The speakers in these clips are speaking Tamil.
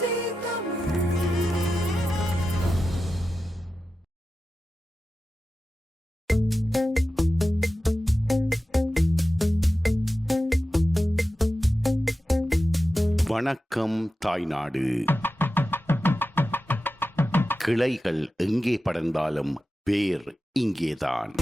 வணக்கம் தாய்நாடு. கிளைகள் எங்கே படர்ந்தாலும் வேர் இங்கேதான்.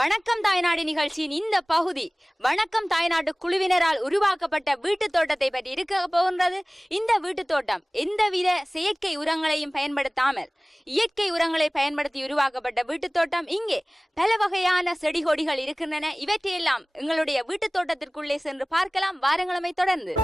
வணக்கம் தாய்நாடு நிகழ்ச்சியின் இந்த பகுதி வணக்கம் தாய்நாடு குழுவினரால் உருவாக்கப்பட்ட வீட்டு தோட்டத்தை பற்றி இருக்க போகின்றது. இந்த வீட்டு தோட்டம் எந்தவித செயற்கை உரங்களையும் பயன்படுத்தாமல் இயற்கை உரங்களை பயன்படுத்தி உருவாக்கப்பட்ட வீட்டு தோட்டம். இங்கே பல வகையான செடி கொடிகள் இருக்கின்றன. இவற்றையெல்லாம் எங்களுடைய வீட்டு தோட்டத்திற்குள்ளே சென்று பார்க்கலாம். வாரங்கிழமை தொடர்ந்து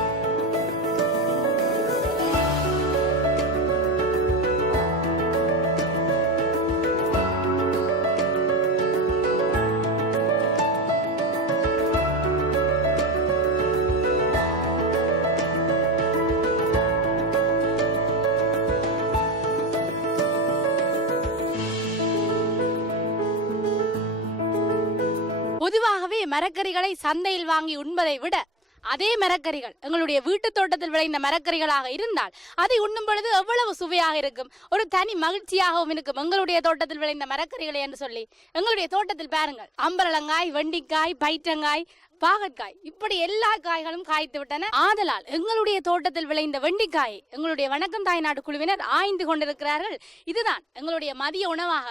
பொதுவாகவே மரக்கறிகளை சந்தையில் வாங்கி உண்பதை விட அதே மரக்கறிகள் எங்களுடைய வீட்டு தோட்டத்தில் விளைந்த மரக்கறிகளாக இருந்தால் அதை உண்ணும் பொழுது எவ்வளவு சுவையாக இருக்கும், ஒரு தனி மகிழ்ச்சியாகவும் இருக்கும். எங்களுடைய தோட்டத்தில் விளைந்த மரக்கறிகளை என்று சொல்லி எங்களுடைய தோட்டத்தில் பாருங்கள், அம்பரலங்காய், வெண்டிக்காய், பைற்றங்காய், பாகற்காய், இப்படி எல்லா காய்களும் காய்த்து விட்டன. ஆதலால் எங்களுடைய தோட்டத்தில் விளைந்த வெண்டிக்காயை எங்களுடைய வணக்கம் தாய்நாடு குழுவினர் ஆய்ந்து கொண்டிருக்கிறார்கள். இதுதான் எங்களுடைய மதிய உணவாக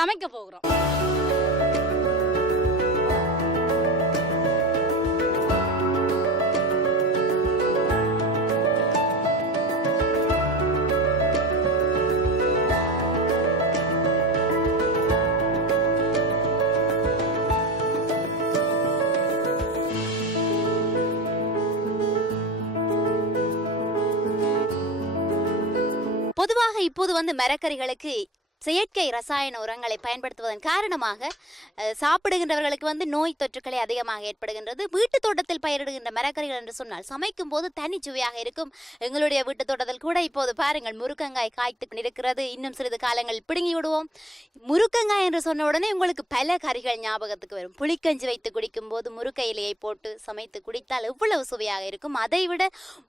சமைக்க போகிறோம். பொதுவாக இப்போது மரக்கறிகளுக்கு செயற்கை ரசாயன உரங்களை பயன்படுத்துவதன் காரணமாக சாப்பிடுகின்றவர்களுக்கு நோய் தொற்றுக்களை அதிகமாக ஏற்படுகின்றது. வீட்டு தோட்டத்தில் பயிரிடுகின்ற மரக்கறிகள் என்று சொன்னால் சமைக்கும் போது தனி சுவையாக இருக்கும். எங்களுடைய வீட்டு தோட்டத்தில் கூட இப்போது பாருங்கள், முருக்கங்காய் காய்த்து இருக்கிறது. இன்னும் சிறிது காலங்கள் பிடுங்கி விடுவோம். முருக்கங்காய் என்று சொன்ன உடனே உங்களுக்கு பல கறிகள் ஞாபகத்துக்கு வரும். புளிக்கஞ்சி வைத்து குடிக்கும் போது முருக்க இலையை போட்டு சமைத்து குடித்தால் எவ்வளவு சுவையாக இருக்கும். அதைவிட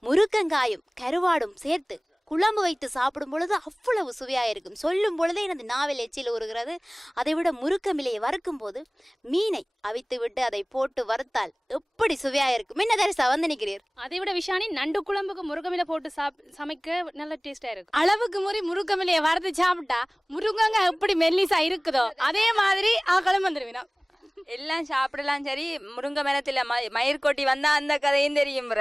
முருக்கங்காயும் கருவாடும் சேர்த்து குழம்பு வைத்து சாப்பிடும் பொழுது அவ்வளவு சுவையாக இருக்கும். சொல்லும் பொழுதே எனது நாவில் எச்சில் ஊறுகிறது. அதை விட முருக்கமிலையை வறுக்கும் போது மீனை அவித்து விட்டு அதை போட்டு வறுத்தால் எப்படி சுவையாக இருக்கும். என்ன தரிசா வந்து நிற்கிறீர்? அதை விட விஷானி, நண்டு குழம்புக்கு முருங்கமிலை போட்டு சமைக்க நல்ல டேஸ்டா இருக்கும். அளவுக்கு முறி முருக்கமிலையை வறுத்து சாப்பிட்டா முருங்கங்க எப்படி மெல்லிசா இருக்குதோ அதே மாதிரி ஆக்களும் வந்துருவினா. எல்லாம் சாப்பிடலாம். சரி, முருங்கை மரத்துல மயிர் கொட்டி வந்தா அந்த கதையும் தெரியும்.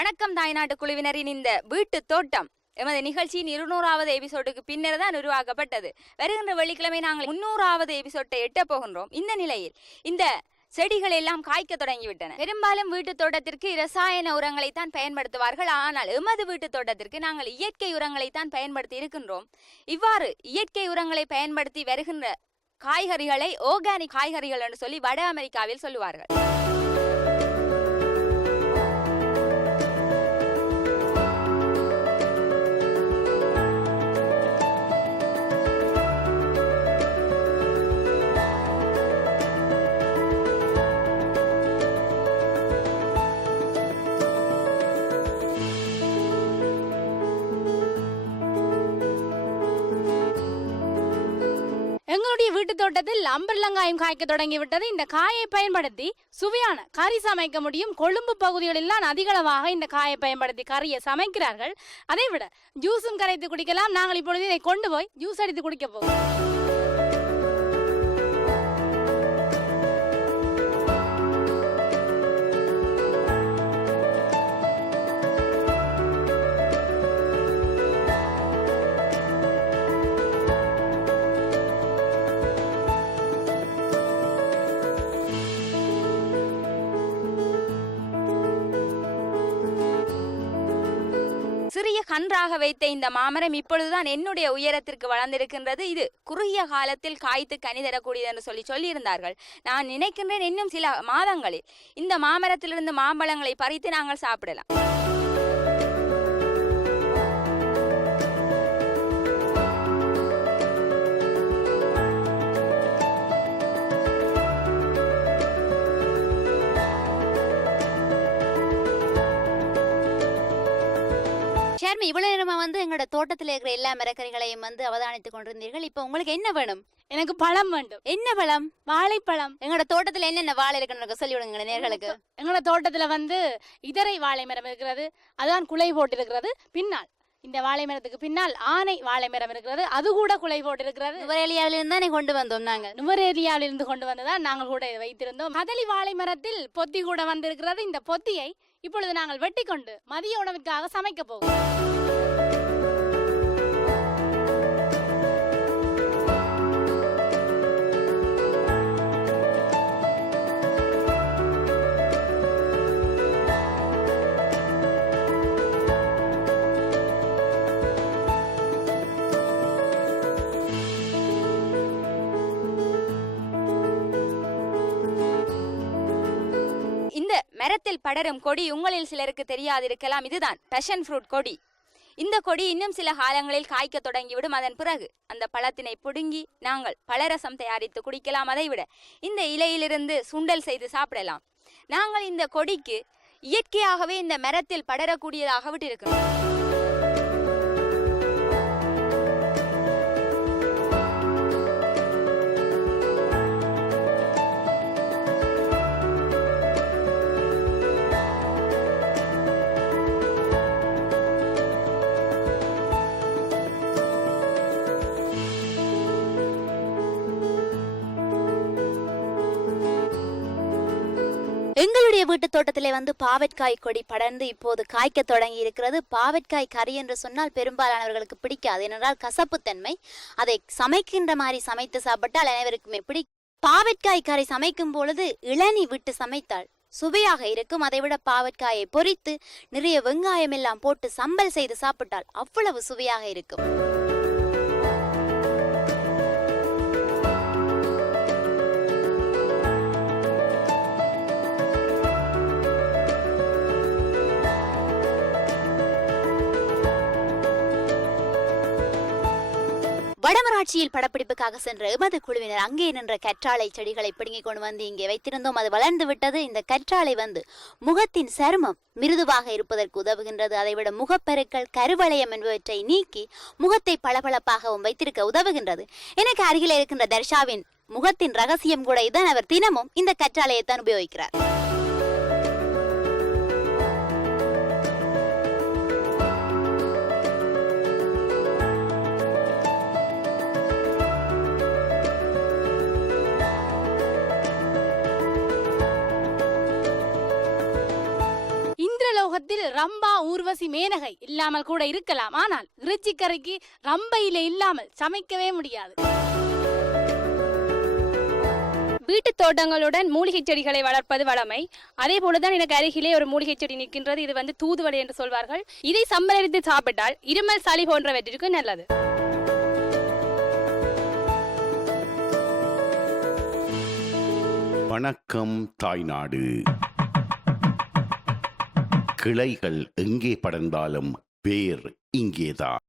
வணக்கம் தாய்நாட்டு குழுவினரின் இந்த வீட்டு தோட்டம் எமது நிகழ்ச்சியின் 200வது எபிசோடுக்கு பின்னர் தான் உருவாக்கப்பட்டது. வருகின்ற வெள்ளிக்கிழமை நாங்கள் 300வது எபிசோட்டை எட்ட போகின்றோம். இந்த நிலையில் இந்த செடிகள் எல்லாம் காய்க்க தொடங்கிவிட்டன. பெரும்பாலும் வீட்டு தோட்டத்திற்கு ரசாயன உரங்களை தான் பயன்படுத்துவார்கள். ஆனால் எமது வீட்டு தோட்டத்திற்கு நாங்கள் இயற்கை உரங்களை தான் பயன்படுத்தி இருக்கின்றோம். இவ்வாறு இயற்கை உரங்களை பயன்படுத்தி வருகின்ற காய்கறிகளை ஆர்கானிக் காய்கறிகள் என்று சொல்லி வட அமெரிக்காவில் சொல்லுவார்கள். எங்களுடைய வீட்டு தோட்டத்தில் அம்பர்லங்காயம் காய்க்க தொடங்கிவிட்டது. இந்த காயை பயன்படுத்தி சுவையான கறி சமைக்க முடியும். கொழும்பு பகுதிகளெல்லாம் அதிகளவாக இந்த காயை பயன்படுத்தி கறியை சமைக்கிறார்கள். அதை விட ஜூஸும் கரைத்து குடிக்கலாம். நாங்கள் இப்பொழுது இதை கொண்டு போய் ஜூஸ் அடித்து குடிக்க போவோம். சிறிய கன்றாக வைத்த இந்த மாமரம் இப்பொழுதுதான் என்னுடைய உயரத்திற்கு வளர்ந்திருக்கின்றது. இது குறுகிய காலத்தில் காய்த்து கனி தரக்கூடியது என்று சொல்லியிருந்தார்கள். நான் நினைக்கின்றேன் இன்னும் சில மாதங்களில் இந்த மாமரத்திலிருந்து மாம்பழங்களை பறித்து நாங்கள் சாப்பிடலாம். ஷர்மி, இவ்வளவு நேரமா எங்களோட தோட்டத்தில் இருக்கிற எல்லா மரக்கறிகளையும் அவதானித்துக் கொண்டிருந்தீர்கள். இப்ப உங்களுக்கு என்ன வேணும்? எனக்கு பழம் வேண்டும். என்ன பழம்? வாழைப்பழம். எங்களோட தோட்டத்துல என்னென்ன வாழை இருக்குன்னு சொல்லி விடுங்க நேர்களுக்கு. எங்களோட தோட்டத்துல இதரை வாழை மரம் இருக்கிறது. அதான் குலை போட்டிருக்கிறது. பின்னால் இந்த வாழை மரத்துக்கு பின்னால் ஆனை வாழை மரம் இருக்கிறது. அது கூட குலை போட்டிருக்கிறது. நுவரேலியாவிலிருந்து தானே கொண்டு வந்தோம். நுவரேலியாவிலிருந்து கொண்டு வந்ததான் நாங்கள் கூட வைத்திருந்தோம். கதலி வாழை மரத்தில் பொத்தி கூட வந்திருக்கிறது. இந்த பொத்தியை இப்பொழுது நாங்கள் வெட்டி கொண்டு மதிய உணவிற்காக சமைக்க போவோம். மரத்தில் படரும் கொடி உங்களில் சிலருக்கு தெரியாதிருக்கலாம். இதுதான் பேஷன் ஃப்ரூட் கொடி. இந்த கொடி இன்னும் சில காலங்களில் காய்க்க தொடங்கிவிடும். அதன் பிறகு அந்த பழத்தினை பிடுங்கி நாங்கள் பழரசம் தயாரித்து குடிக்கலாம். அதை விட இந்த இலையிலிருந்து சுண்டல் செய்து சாப்பிடலாம். நாங்கள் இந்த கொடிக்கு இயற்கையாகவே இந்த மரத்தில் படரக்கூடியதாக விட்டிருக்கிறோம். எங்களுடைய வீட்டு தோட்டத்திலே பாவற்காய் கொடி படர்ந்து இப்போது காய்க்க தொடங்கி இருக்கிறது. பாவற்காய் கறி என்று சொன்னால் பெரும்பாலானவர்களுக்கு பிடிக்காது. ஏனென்றால் கசப்புத்தன்மை. அதை சமைக்கின்ற மாதிரி சமைத்து சாப்பிட்டால் அனைவருக்குமே பிடிக்கும். பாவற்காய் கறி சமைக்கும் பொழுது இளநீ விட்டு சமைத்தால் சுவையாக இருக்கும். அதை விட பாவற்காயை பொரித்து நிறைய வெங்காயம் எல்லாம் போட்டு சம்பல் செய்து சாப்பிட்டால் அவ்வளவு சுவையாக இருக்கும். வடமராட்சியில் படப்பிடிப்புக்காக சென்ற எமது குழுவினர் அங்கே நின்ற கற்றாழை செடிகளை பிடுங்கிக் கொண்டு இங்கே வைத்திருந்தோம். அது வளர்ந்து விட்டது. இந்த கற்றாழை முகத்தின் சருமம் மிருதுவாக இருப்பதற்கு உதவுகின்றது. அதைவிட முகப்பெருக்கள், கருவளையம் என்பவற்றை நீக்கி முகத்தை பளபளப்பாகவும் வைத்திருக்க உதவுகின்றது. எனக்கு அருகில் இருக்கின்ற தர்ஷாவின் முகத்தின் ரகசியம் கூட இதான். அவர் தினமும் இந்த கற்றாழையைத்தான் உபயோகிக்கிறார். குடும்பத்தில் ரம்பா ஊர்வசி மேனகை இல்லாமல் கூட இருக்கலாம், ஆனால் இறைச்சிக்கறிக்கு ரம்பையில இல்லாமல் சமைக்கவே முடியாது. வீட்டு தோட்டங்களுடன் மூலிகை செடிகளை வளர்ப்பது வளமை. அதே போலதான் எனக்கு அருகிலே ஒரு மூலிகை செடி நிற்கின்றது. இது வந்து தூதுவளை என்று சொல்வார்கள். இதை சம்பளரித்து சாப்பிட்டால் இருமல், சளி போன்றவற்றிற்கு நல்லது. வணக்கம் தாய்நாடு. கிளைகள் எங்கே படர்ந்தாலும் வேர் இங்கேதான்.